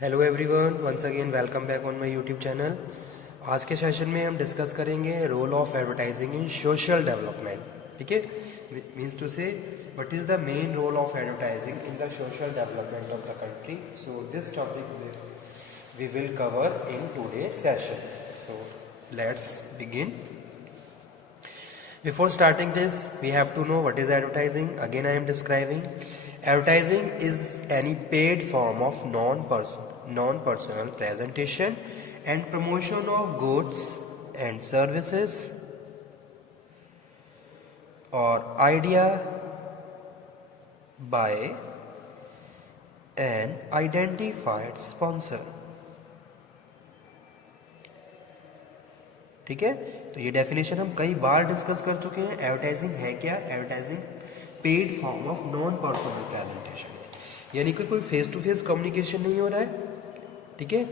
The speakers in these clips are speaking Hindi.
Hello everyone, once again welcome back on my YouTube channel. आज के सेशन में हम डिस्कस करेंगे role of advertising in social development. ठीक है, means to say what is the main role of advertising in the social development of the country. So this topic we will cover in today session. So let's begin. Before starting this, we have to know what is advertising. Again, I am describing. Advertising is any paid form of non-personal presentation and promotion of goods and services or idea by an identified sponsor. ठीक है, तो ये डेफिनेशन हम कई बार डिस्कस कर चुके हैं। एडवर्टाइजिंग है क्या? Advertising paid form of non personal presentation है, यानी कि कोई फेस टू फेस कम्युनिकेशन नहीं हो रहा है। ठीक है,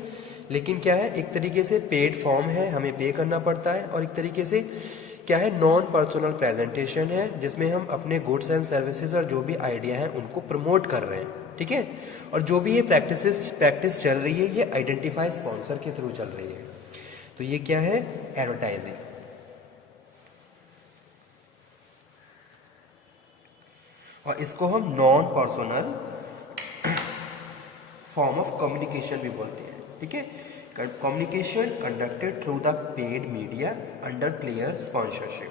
लेकिन क्या है, एक तरीके से पेड फॉर्म है, हमें पे करना पड़ता है, और एक तरीके से क्या है, नॉन पर्सनल प्रेजेंटेशन है, जिसमें हम अपने गुड्स एंड सर्विसेज और जो भी आइडिया है उनको प्रमोट कर रहे हैं। ठीक है, और जो भी ये प्रैक्टिस चल रही है, ये आइडेंटिफाई स्पॉन्सर के थ्रू चल रही है। तो ये क्या है? एडवर्टाइजिंग। और इसको हम non personal form of communication भी बोलते हैं। ठीक है, communication conducted through the paid media under clear sponsorship.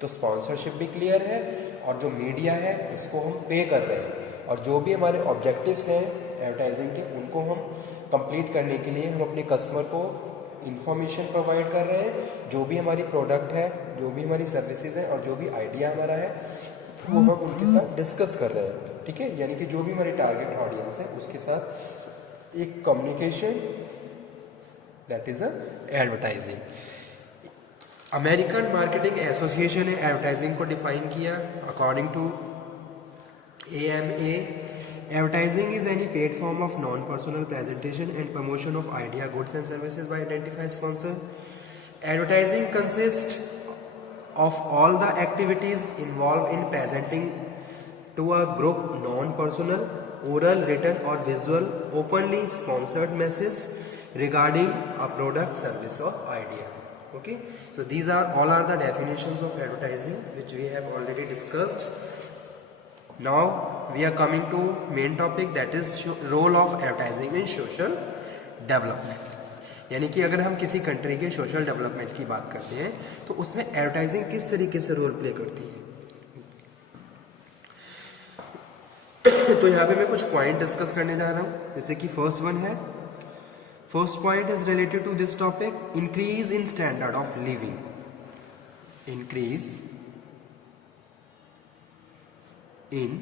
तो स्पॉन्सरशिप भी क्लियर है, और जो मीडिया है इसको हम पे कर रहे हैं, और जो भी हमारे ऑब्जेक्टिव्स हैं एडवर्टाइजिंग के, उनको हम कंप्लीट करने के लिए हम अपने कस्टमर को इंफॉर्मेशन प्रोवाइड कर रहे हैं। जो भी हमारी प्रोडक्ट है, जो भी हमारी सर्विसेज है, और जो भी आइडिया हमारा है, वो हम उनके साथ डिस्कस कर रहे हैं। ठीक है, यानी कि जो भी हमारी टारगेट ऑडियंस है उसके साथ एक communication, that is advertising. American Marketing Association ने एडवर्टाइजिंग को डिफाइन किया according to AMA. Advertising is any paid form of non-personal presentation and promotion of idea, goods and services by identified sponsor. Advertising consists of all the activities involved in presenting to a group non-personal, oral, written or visual, openly sponsored message regarding a product, service or idea. Okay, so these are all are the definitions of advertising which we have already discussed. Now we are coming to main topic, that is role of advertising in social development। यानी कि अगर हम किसी कंट्री के सोशल डेवलपमेंट की बात करते हैं तो उसमें एडवर्टाइजिंग किस तरीके से रोल प्ले करती है। तो यहाँ पे मैं कुछ पॉइंट डिस्कस करने जा रहा हूँ, जैसे कि फर्स्ट वन है, first point is related to this topic, increase in standard of living. Increase in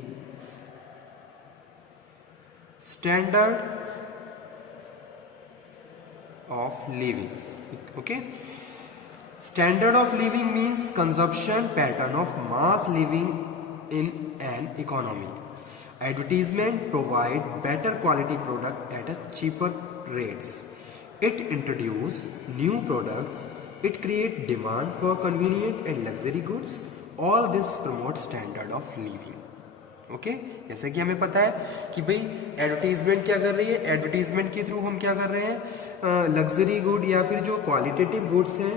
standard of living. Okay, standard of living means consumption pattern of mass living in an economy. Advertisement provide better quality product at a cheaper rates. It introduce new products. It create demand for convenient and luxury goods. All this promote standard of living. Okay, जैसे कि हमें पता है कि भाई एडवर्टीजमेंट क्या कर रही है, एडवर्टीजमेंट के थ्रू हम क्या कर रहे हैं, लग्जरी गुड या फिर जो क्वालिटेटिव गुड्स हैं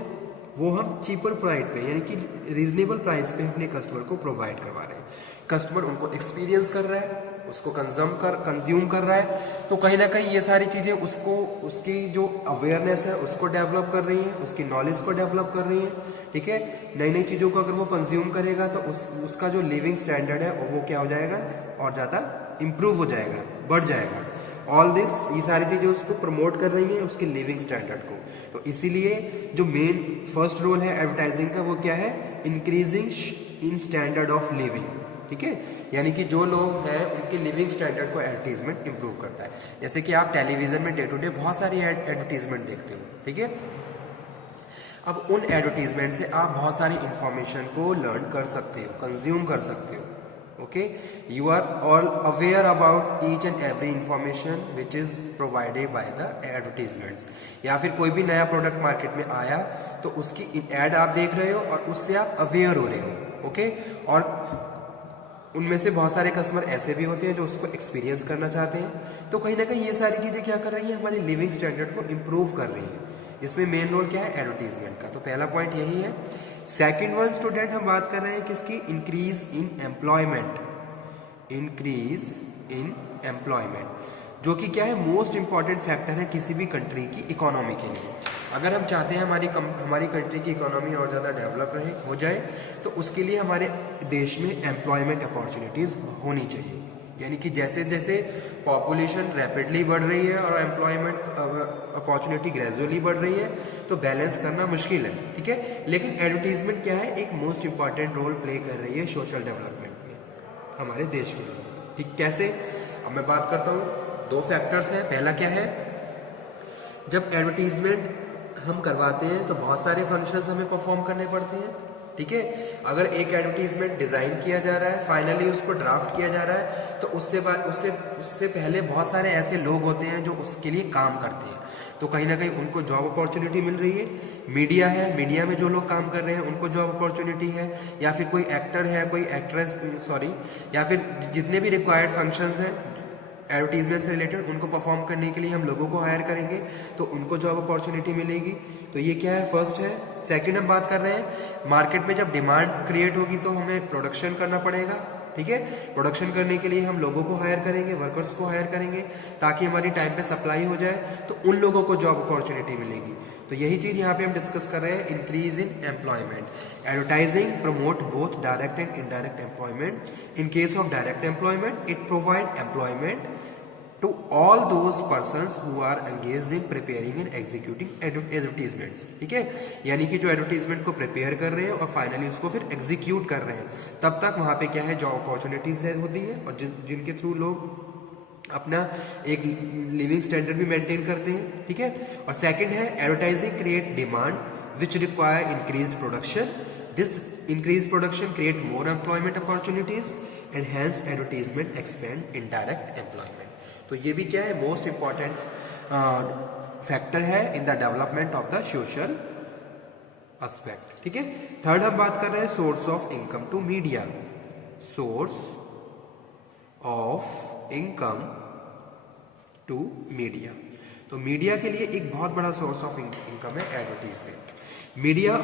वो हम चीपर प्राइस पे, यानी कि रीजनेबल प्राइस पे अपने कस्टमर को प्रोवाइड करवा रहे हैं। कस्टमर उनको एक्सपीरियंस कर रहा है, उसको कंज्यूम कर रहा है, तो कहीं ना कहीं ये सारी चीज़ें उसको, उसकी जो अवेयरनेस है उसको डेवलप कर रही हैं, उसकी नॉलेज को डेवलप कर रही हैं। ठीक है, नई नई चीज़ों को अगर वो कंज्यूम करेगा तो उसका जो लिविंग स्टैंडर्ड है वो क्या हो जाएगा, और ज़्यादा इम्प्रूव हो जाएगा, बढ़ जाएगा। ऑल दिस, ये सारी चीज़ें उसको प्रमोट कर रही हैं उसके लिविंग स्टैंडर्ड को। तो इसीलिए जो मेन फर्स्ट रोल है एडवर्टाइजिंग का वो क्या है, increasing in standard of living. ठीक है, यानी कि जो लोग हैं उनके लिविंग स्टैंडर्ड को एडवर्टीजमेंट इंप्रूव करता है। जैसे कि आप टेलीविजन में डे टू डे बहुत सारी एडवर्टीजमेंट देखते हो। ठीक है, अब उन एडवर्टीजमेंट से आप बहुत सारी इंफॉर्मेशन को लर्न कर सकते हो, कंज्यूम कर सकते हो। Okay, you are all aware about each and every information which is provided by the advertisements. या फिर कोई भी नया प्रोडक्ट मार्केट में आया तो उसकी एड आप देख रहे हो और उससे आप अवेयर हो रहे हो। ओके, और उनमें से बहुत सारे कस्टमर ऐसे भी होते हैं जो उसको एक्सपीरियंस करना चाहते हैं। तो कहीं ना कहीं ये सारी चीज़ें क्या कर रही है, हमारी लिविंग स्टैंडर्ड को इम्प्रूव कर रही है। इसमें मेन रोल क्या है, एडवर्टीजमेंट का। तो पहला पॉइंट यही है। सेकंड वन स्टूडेंट हम बात कर रहे हैं किसकी, increase in employment, increase in employment, जो कि क्या है, मोस्ट इंपॉर्टेंट फैक्टर है किसी भी कंट्री की इकोनॉमी के लिए। अगर हम चाहते हैं हमारी कंट्री की इकोनॉमी और ज़्यादा डेवलप हो जाए, तो उसके लिए हमारे देश में एम्प्लॉयमेंट अपॉर्चुनिटीज़ होनी चाहिए। यानी कि जैसे जैसे पॉपुलेशन रैपिडली बढ़ रही है और एम्प्लॉयमेंट अपॉर्चुनिटी ग्रेजुअली बढ़ रही है, तो बैलेंस करना मुश्किल है, ठीक है। लेकिन एडवर्टीजमेंट क्या है, एक मोस्ट इंपॉर्टेंट रोल प्ले कर रही है सोशल डेवलपमेंट में हमारे देश के लिए, ठीक। कैसे, अब मैं बात करता हूँ, दो फैक्टर्स हैं। पहला क्या है, जब एडवर्टीजमेंट हम करवाते हैं तो बहुत सारे फंक्शंस हमें परफॉर्म करने पड़ते हैं, ठीक है। अगर एक एडवर्टीजमेंट डिज़ाइन किया जा रहा है, फाइनली उसको ड्राफ्ट किया जा रहा है, तो उससे पहले बहुत सारे ऐसे लोग होते हैं जो उसके लिए काम करते हैं। तो कहीं ना कहीं उनको जॉब अपॉर्चुनिटी मिल रही है। मीडिया है, मीडिया में जो लोग काम कर रहे हैं उनको जॉब अपॉर्चुनिटी है, या फिर कोई एक्टर है, कोई एक्ट्रेस, या फिर जितने भी रिक्वायर्ड फंक्शंस हैं एडवर्टीजमेंट से रिलेटेड, उनको परफॉर्म करने के लिए हम लोगों को हायर करेंगे, तो उनको जॉब अपॉर्चुनिटी मिलेगी। तो ये क्या है, फर्स्ट है। सेकंड हम बात कर रहे हैं, मार्केट में जब डिमांड क्रिएट होगी तो हमें प्रोडक्शन करना पड़ेगा, ठीक है। प्रोडक्शन करने के लिए हम लोगों को हायर करेंगे, वर्कर्स को हायर करेंगे, ताकि हमारी टाइम पे सप्लाई हो जाए, तो उन लोगों को जॉब अपॉर्चुनिटी मिलेगी। तो यही चीज़ यहाँ पे हम डिस्कस कर रहे हैं, increase in employment. Advertising promote both direct and indirect employment. In case of direct employment, it provide employment to all those persons who are engaged in preparing and executing advertisements, ठीक है। यानी कि जो एडवर्टीजमेंट को प्रिपेयर कर रहे हैं और फाइनली उसको फिर एग्जीक्यूट कर रहे हैं, तब तक वहाँ पे क्या है, जॉब अपॉर्चुनिटीज होती है, और जिनके थ्रू लोग अपना एक लिविंग स्टैंडर्ड भी मेंटेन करते हैं, ठीक है। और सेकंड है, advertising create demand which require increased production. This increased production create more employment opportunities and hence advertisement expand indirect employment। तो ये भी क्या है, मोस्ट इंपॉर्टेंट फैक्टर है in the development of the social aspect, ठीक है। थर्ड हम बात कर रहे हैं source of income to media. Source of income to media, तो मीडिया के लिए एक बहुत बड़ा सोर्स ऑफ इनकम है advertisement. Media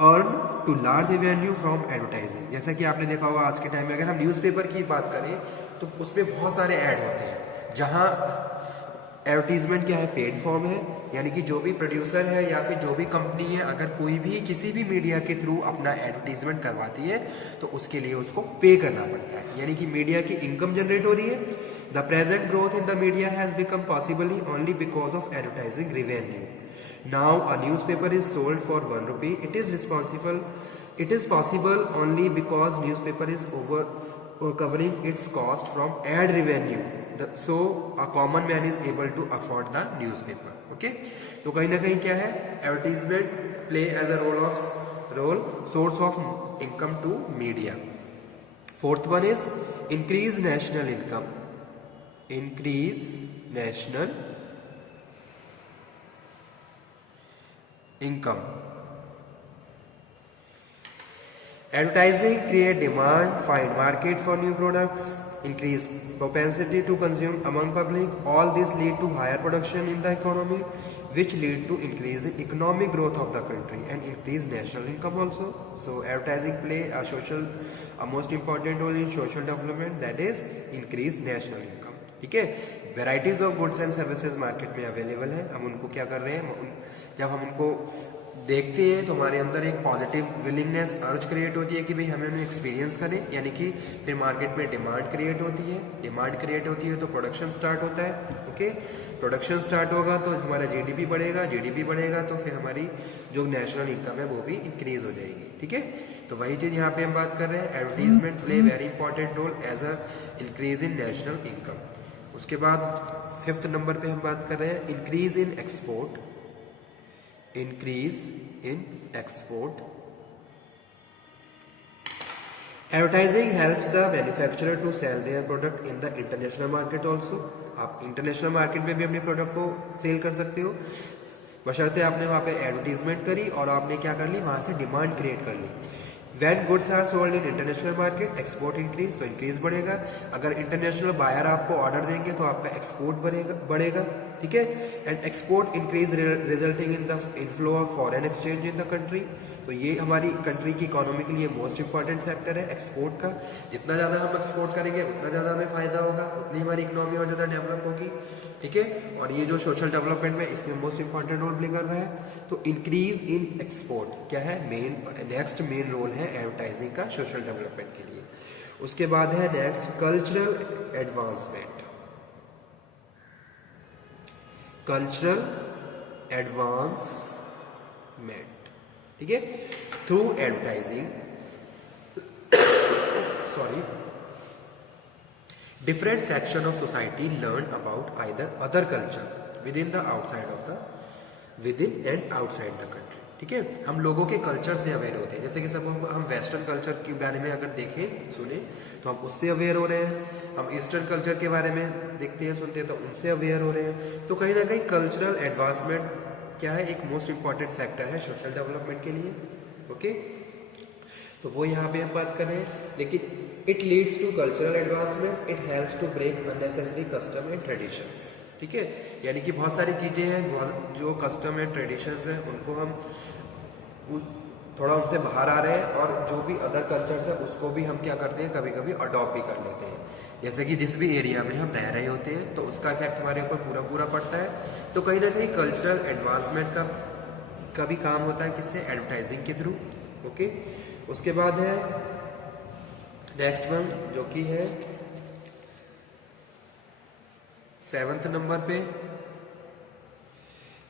earn to large revenue from advertising. जैसा कि आपने देखा होगा आज के टाइम में, अगर हम न्यूज़पेपर की बात करें तो उसमें बहुत सारे ऐड होते हैं, जहां एडवर्टीजमेंट क्या है, पेड फॉर्म है। यानी कि जो भी प्रोड्यूसर है या फिर जो भी कंपनी है, अगर कोई भी किसी भी मीडिया के थ्रू अपना एडवर्टीजमेंट करवाती है, तो उसके लिए उसको पे करना पड़ता है। यानी कि मीडिया की इनकम जनरेट हो रही है। The present growth in the media has become possibly only because of advertising revenue. Now a newspaper is sold for 1 rupee. It is possible only because newspaper is covering its cost from ad revenue. So a common man is able to afford the newspaper. Okay? तो कहीं ना कहीं क्या है, advertisement play as a role source of income to media. Fourth one is increase national income. Increase national income. Advertising create demand, find market for new products, increase propensity to consume among public. All this lead to higher production in the economy, which lead to increase in economic growth of the country and increase national income also. So advertising play a most important role in social development, that is increase national income, ठीक है। Varieties of goods and services market में अवेलेबल है। हम उनको क्या कर रहे हैं, जब हम उनको देखते हैं तो हमारे अंदर एक पॉजिटिव विलिंगनेस, अर्ज क्रिएट होती है कि भाई हमें उन्हें एक्सपीरियंस करें। यानी कि फिर मार्केट में डिमांड क्रिएट होती है, डिमांड क्रिएट होती है तो प्रोडक्शन स्टार्ट होता है, ओके। प्रोडक्शन स्टार्ट होगा तो हमारा जीडीपी बढ़ेगा, जीडीपी बढ़ेगा तो फिर हमारी जो नेशनल इनकम है वो भी इंक्रीज हो जाएगी, ठीक है। तो वही चीज़ यहाँ पे हम बात कर रहे हैं, advertisement play very important role as a increase in national income. उसके बाद फिफ्थ नंबर पे हम बात कर रहे हैं increase in export. Increase in export, advertising helps the manufacturer to sell their product in the international market also. आप इंटरनेशनल मार्केट में भी अपने प्रोडक्ट को सेल कर सकते हो, बशर्ते आपने वहाँ पे एडवर्टीजमेंट करी और आपने क्या कर ली, वहाँ से डिमांड क्रिएट कर ली। When goods are sold in international market, export increase, तो increase बढ़ेगा। अगर international buyer आपको order देंगे तो आपका export बढ़ेगा, ठीक है। And export increase resulting in the inflow of foreign exchange in the country, तो ये हमारी कंट्री की इकोनॉमी के लिए मोस्ट इंपॉर्टेंट फैक्टर है एक्सपोर्ट का। जितना ज़्यादा हम एक्सपोर्ट करेंगे उतना ज़्यादा हमें फायदा होगा, उतनी हमारी इकोनॉमी और ज़्यादा डेवलप होगी, ठीक है। और ये जो सोशल डेवलपमेंट में इसमें मोस्ट इंपॉर्टेंट रोल प्ले कर रहा है। तो इंक्रीज इन एक्सपोर्ट क्या है, मेन नेक्स्ट मेन रोल है एडवर्टाइजिंग का सोशल डेवलपमेंट के लिए। उसके बाद है next cultural advancement. Cultural advancement, ठीक है, through advertising sorry different section of society learn about either other culture within and outside the country, ठीक है। हम लोगों के कल्चर से अवेयर होते हैं, जैसे कि सब हम वेस्टर्न कल्चर के बारे में अगर देखें सुने तो हम उससे अवेयर हो रहे हैं, हम ईस्टर्न कल्चर के बारे में देखते हैं सुनते हैं तो उनसे अवेयर हो रहे हैं। तो कहीं ना कहीं कल्चरल एडवांसमेंट क्या है, एक मोस्ट इंपॉर्टेंट फैक्टर है सोशल डेवलपमेंट के लिए, ओके। तो वो यहाँ पे हम बात कर रहे हैं। लेकिन it leads to cultural advancement, it helps to break unnecessary custom and traditions, ठीक है। यानी कि बहुत सारी चीज़ें हैं जो कस्टम एंड ट्रेडिशंस हैं उनको हम थोड़ा उनसे बाहर आ रहे हैं, और जो भी अदर कल्चर्स है उसको भी हम क्या करते हैं, कभी कभी अडॉप्ट भी कर लेते हैं। जैसे कि जिस भी एरिया में हम रह रहे होते हैं तो उसका इफेक्ट हमारे ऊपर पूरा पूरा पड़ता है। तो कहीं ना कहीं कल्चरल एडवांसमेंट का भी काम होता है किससे, एडवर्टाइजिंग के थ्रू, ओके। उसके बाद है नेक्स्ट वन जो कि है 7th नंबर पे,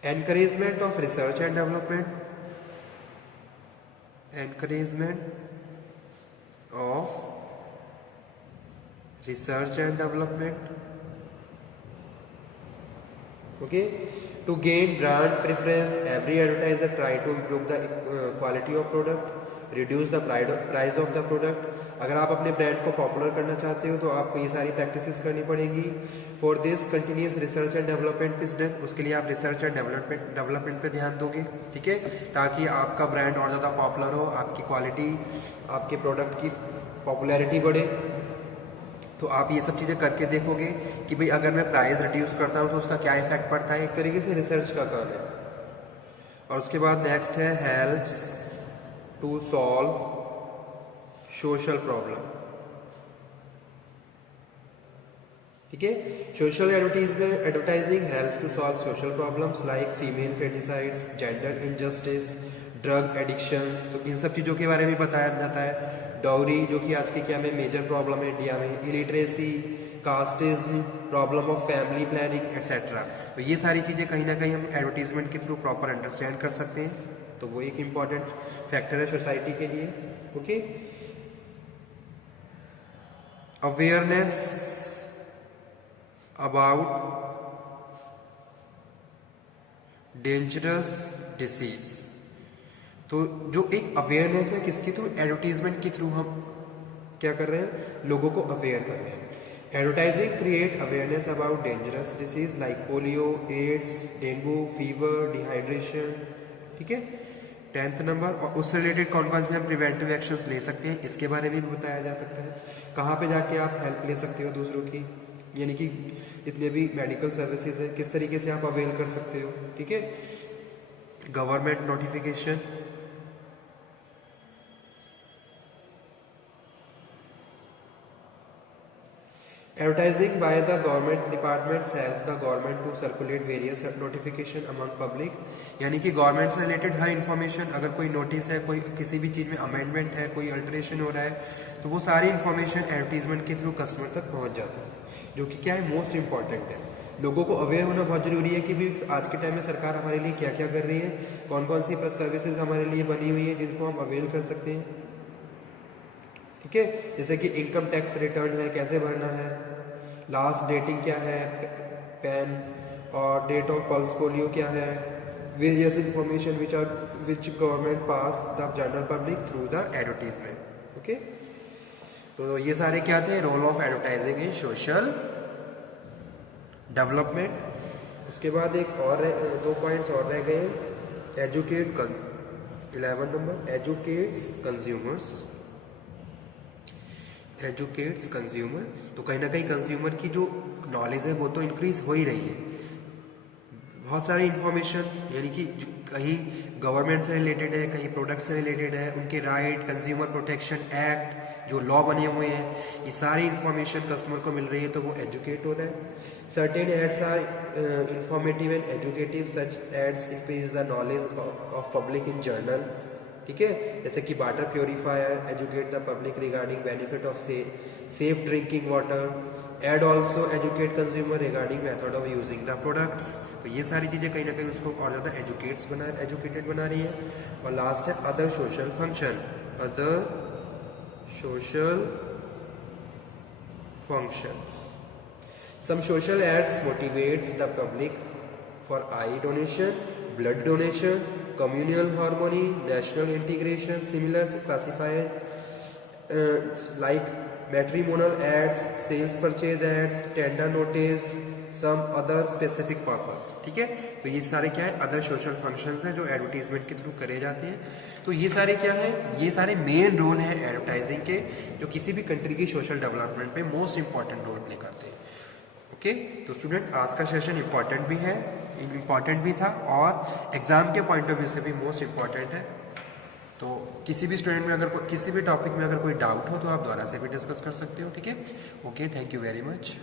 encouragement of research and development. Encouragement of research and development, okay. To gain brand preference every advertiser try to improve the quality of product, reduce the price of the product. अगर आप अपने ब्रांड को पॉपुलर करना चाहते हो तो आपको ये सारी प्रैक्टिसेस करनी पड़ेंगी। For this continuous research and development is done, उसके लिए आप रिसर्च एंड डेवलपमेंट पे ध्यान दोगे, ठीक है, ताकि आपका ब्रांड और ज़्यादा पॉपुलर हो, आपकी क्वालिटी, आपके प्रोडक्ट की पॉपुलैरिटी बढ़े। तो आप ये सब चीज़ें करके देखोगे कि भाई अगर मैं प्राइस रिड्यूस करता हूँ तो उसका क्या इफेक्ट पड़ता है, एक तरीके से रिसर्च का काम है। और उसके बाद नेक्स्ट है helps to solve social problem, ठीक है। Social advertising helps to solve social problems like female foeticides, gender injustice, drug addictions, तो इन सब चीज़ों के बारे में बताया जाता है। डाउरी जो कि आज की क्या में मेजर प्रॉब्लम है इंडिया में, illiteracy, casteism, problem of family planning etcetera. तो ये सारी चीज़ें कहीं ना कहीं हम एडवर्टीजमेंट के थ्रू प्रॉपर अंडरस्टैंड कर सकते हैं। तो वो एक इम्पॉर्टेंट फैक्टर है सोसाइटी के लिए, okay. Awareness about dangerous disease, तो जो एक अवेयरनेस है किसके थ्रू, एडवर्टीजमेंट के थ्रू हम क्या कर रहे हैं, लोगों को अवेयर कर रहे हैं। Advertising create awareness about dangerous disease like polio, AIDS, dengue, fever, dehydration, ठीक है। 10th नंबर, और उससे रिलेटेड कौन कौन से हम प्रिवेंटिव एक्शंस ले सकते हैं इसके बारे में भी बताया जा सकता है। कहाँ पे जाके आप हेल्प ले सकते हो दूसरों की, यानी कि जितने भी मेडिकल सर्विसेज है किस तरीके से आप अवेल कर सकते हो, ठीक है। Government notification, advertising by the government departments help the government to circulate various notification among public, यानी कि गवर्नमेंट से रिलेटेड हर इन्फॉर्मेशन, अगर कोई नोटिस है, कोई किसी भी चीज़ में अमेंडमेंट है, कोई अल्टरेशन हो रहा है, तो वो सारी इन्फॉर्मेशन एडवर्टीजमेंट के थ्रू कस्टमर तक पहुंच जाती है, जो कि क्या है, मोस्ट इंपॉर्टेंट है। लोगों को अवेयर होना बहुत जरूरी है कि भी आज के टाइम में सरकार हमारे लिए क्या क्या कर रही है, कौन कौन सी सर्विसेज हमारे लिए बनी हुई है जिनको हम अवेल कर सकते हैं, ठीक है। जैसे कि इनकम टैक्स रिटर्न है, कैसे भरना है, लास्ट डेटिंग क्या है, पैन और डेट ऑफ पल्स पोलियो क्या है, various information which government pass the general public through the advertisement, okay. तो ये सारे क्या थे, role of advertising in social development. उसके बाद एक और 2 पॉइंट्स और रह गए, एजुकेट 11 नंबर एजुकेट्स कंज्यूमर। तो कहीं ना कहीं कंज्यूमर की जो नॉलेज है वो तो इंक्रीज हो ही रही है। बहुत सारी इंफॉर्मेशन यानी कि कहीं गवर्नमेंट से रिलेटेड है, कहीं प्रोडक्ट से रिलेटेड है, उनके राइट, कंज्यूमर प्रोटेक्शन एक्ट जो लॉ बने हुए हैं, ये सारी इंफॉर्मेशन कस्टमर को मिल रही है तो वो एजुकेट हो रहा है। Certain ads are informative and educative, such ads increase the knowledge of public in general. ठीक है, जैसे कि water purifier educate the public regarding benefit of safe drinking water. Ad also educate consumer regarding method of using the products. तो ये सारी चीज़ें कहीं ना कहीं उसको और ज़्यादा एजुकेटेड बना रही है। और लास्ट है other social function. Some social ads motivates the public for eye donation, blood donation, communal harmony, national integration, similar classified like matrimonial ads, sales purchase ads, tender notice, some other specific purpose। ठीक है, तो ये सारे क्या है, अदर सोशल फंक्शंस हैं जो एडवर्टीजमेंट के थ्रू करे जाते हैं। तो ये सारे क्या है, ये सारे मेन रोल हैं एडवर्टाइजिंग के जो किसी भी कंट्री की सोशल डेवलपमेंट में मोस्ट इंपॉर्टेंट रोल प्ले करते हैं। ओके, तो स्टूडेंट आज का सेशन इम्पॉर्टेंट भी था और एग्जाम के पॉइंट ऑफ व्यू से भी मोस्ट इम्पॉर्टेंट है। तो किसी भी स्टूडेंट में अगर किसी भी टॉपिक में अगर कोई डाउट हो तो आप दोबारा से भी डिस्कस कर सकते हो। ठीक है, okay, thank you very much.